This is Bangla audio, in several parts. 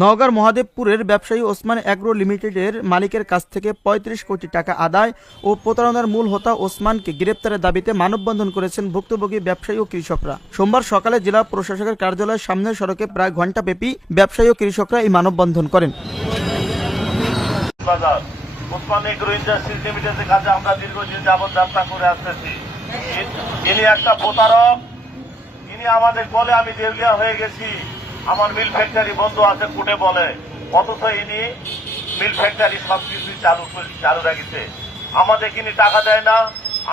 নওগাঁর মহাদেবপুরের ব্যবসায়ী ওসমান অ্যাগ্রো লিমিটেডের মালিকের কাছ থেকে পঁয়ত্রিশ কোটি টাকা আদায় ও প্রতারণার মূল হোতা ওসমানকে গ্রেপ্তারের দাবিতে মানববন্ধন করেছেন ভুক্তভোগী ব্যবসায়ী ও কৃষকরা। সোমবার সকালে জেলা প্রশাসকের কার্যালয়ের সামনের সড়কে প্রায় ঘণ্টাব্যাপী ব্যবসায়ী ও কৃষকরা এই মানববন্ধন করেন। ওসমান লিমিটেডের কাছে আমরা দীর্ঘদিন যাত্রা করে একটা প্রতারক। আমাদের বলে আমি দেউলিয়া হয়ে গেছি। আমার মিল ফ্যাক্টরি বন্ধ আছে কুটে বলে। অথচ ইনি মিল ফ্যাক্টরি সবকিছু চালু চালু রাখিছে। আমাদের ইনি টাকা দেয় না।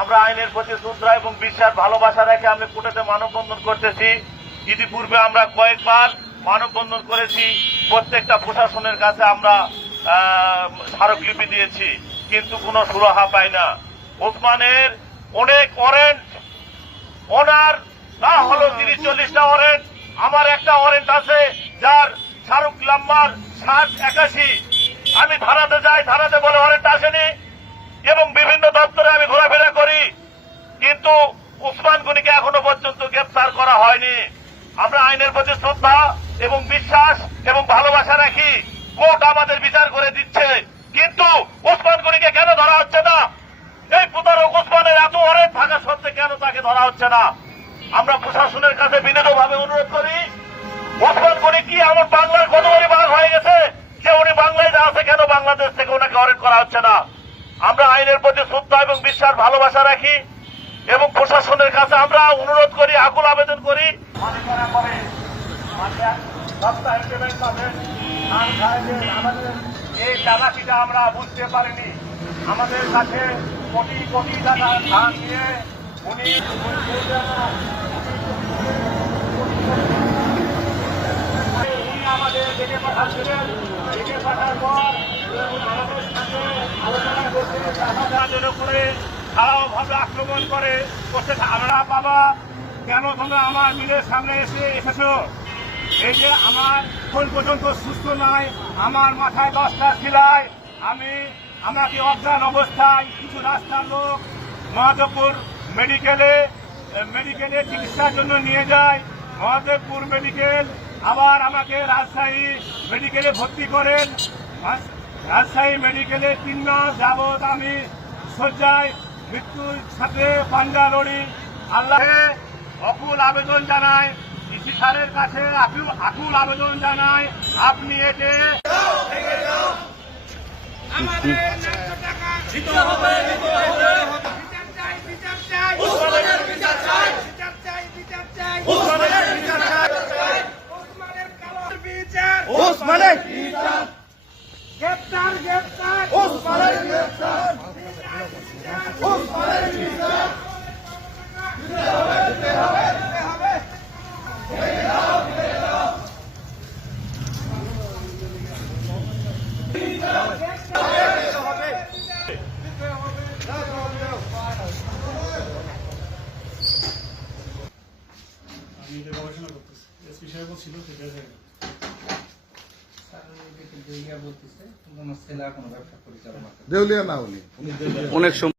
আমরা আইনের প্রতি শ্রদ্ধা এবং বিশ্বাস, ভালোবাসা রেখে আমি কুটেতে মানববন্ধন করতেছি। ইতিপূর্বে আমরা কয়েকবার মানববন্ধন করেছি। প্রত্যেকটা প্রশাসনের কাছে আমরা স্মারকলিপি দিয়েছি। কিন্তু কোনো সুরাহা পাই না। ওসমানের অনেক ওয়ারেন্ট ওনার তা হলো তিরিশ চল্লিশটা ওয়ারেন্ট আমার একটা ওয়ারেন্ট আছে, যার শাহরুখ লাম্বার ষাট একাশি। আমি ধারাতে যাই, ধারাতে বলে ওয়ারেন্ট আসেনি। এবং বিভিন্ন দপ্তরে আমি ঘোরাফেরা করি। কিন্তু উসমান গনিকে এখনও পর্যন্ত গ্রেপ্তার করা হয়নি। আমরা আইনের প্রতি শ্রদ্ধা এবং বিশ্বাস এবং ভালোবাসা রাখি। কোর্ট আমাদের বিচার করে দিচ্ছে। কিন্তু উসমান গনিকে কেন ধরা হচ্ছে না? এই প্রতারক উসমানের এত অরেঞ্জ থাকা সত্ত্বে কেন তাকে ধরা হচ্ছে না? আমরা প্রশাসনের কাছে বিনীতভাবে অনুরোধ করি ওসমান গনি কি আমার বাংলার কতবারই বাঘ হয়ে গেছে, যে উনি বাংলায় যা আছে কেন বাংলাদেশ থেকে ওনাকে অরেঞ্জ করা হচ্ছে না? আমরা আইনের প্রতি শ্রদ্ধা এবং বিশ্বাস, ভালোবাসা রাখি এবং প্রশাসনের কাছে আমরা অনুরোধ করি, আকুল আবেদন করি। আমাদের এই চালাকিটা আমরা বুঝতে পারিনি। আমাদের কাছে কোটি কোটি টাকা ধান নিয়ে উনি আমাদের ডেকে পাঠাচ্ছিলেন ডেকে পাঠার পর আমাদের সাথে আলোচনা করতে টাকা দেওয়ার করে খারাপভাবে আক্রমণ করে করতে আমরা বাবা কেন তোমরা আমার মিলের সামনে এসে এসেছ। এই যে আমার এখন পর্যন্ত সুস্থ নাই, আমার মাথায় দশটা খিলায় আমি আমাকে অজ্ঞান অবস্থায় কিছু রাস্তার লোক মহাদেবপুর মেডিকেলে মেডিকেলে চিকিৎসার জন্য নিয়ে যায় মহাদেবপুর মেডিকেল আবার আমাকে রাজশাহী মেডিকেলে ভর্তি করেন। রাজশাহী মেডিকেলে তিন মাস যাবৎ আমি শয্যায় মৃত্যুর সাথে পাঞ্জা লড়ি। আল্লাহে অকুল আবেদন জানায় ইসি স্যারের কাছে আকুল- আবেদন জানায় আপনি এতে ওসমানের গ্রেপ্তার গ্রেপ্তার। ওসমানের গ্রেফতার ওসমানের গ্রেফতার আমি এটা গবেষণা করতেছি, এসপি সাহেবও ছিল সেটা জায়গা দেউলিয়া বলতেছে কোনো ছেলে কোনো ব্যবসা পরিচালনা করে দেউলিয়া না উনি অনেক সময়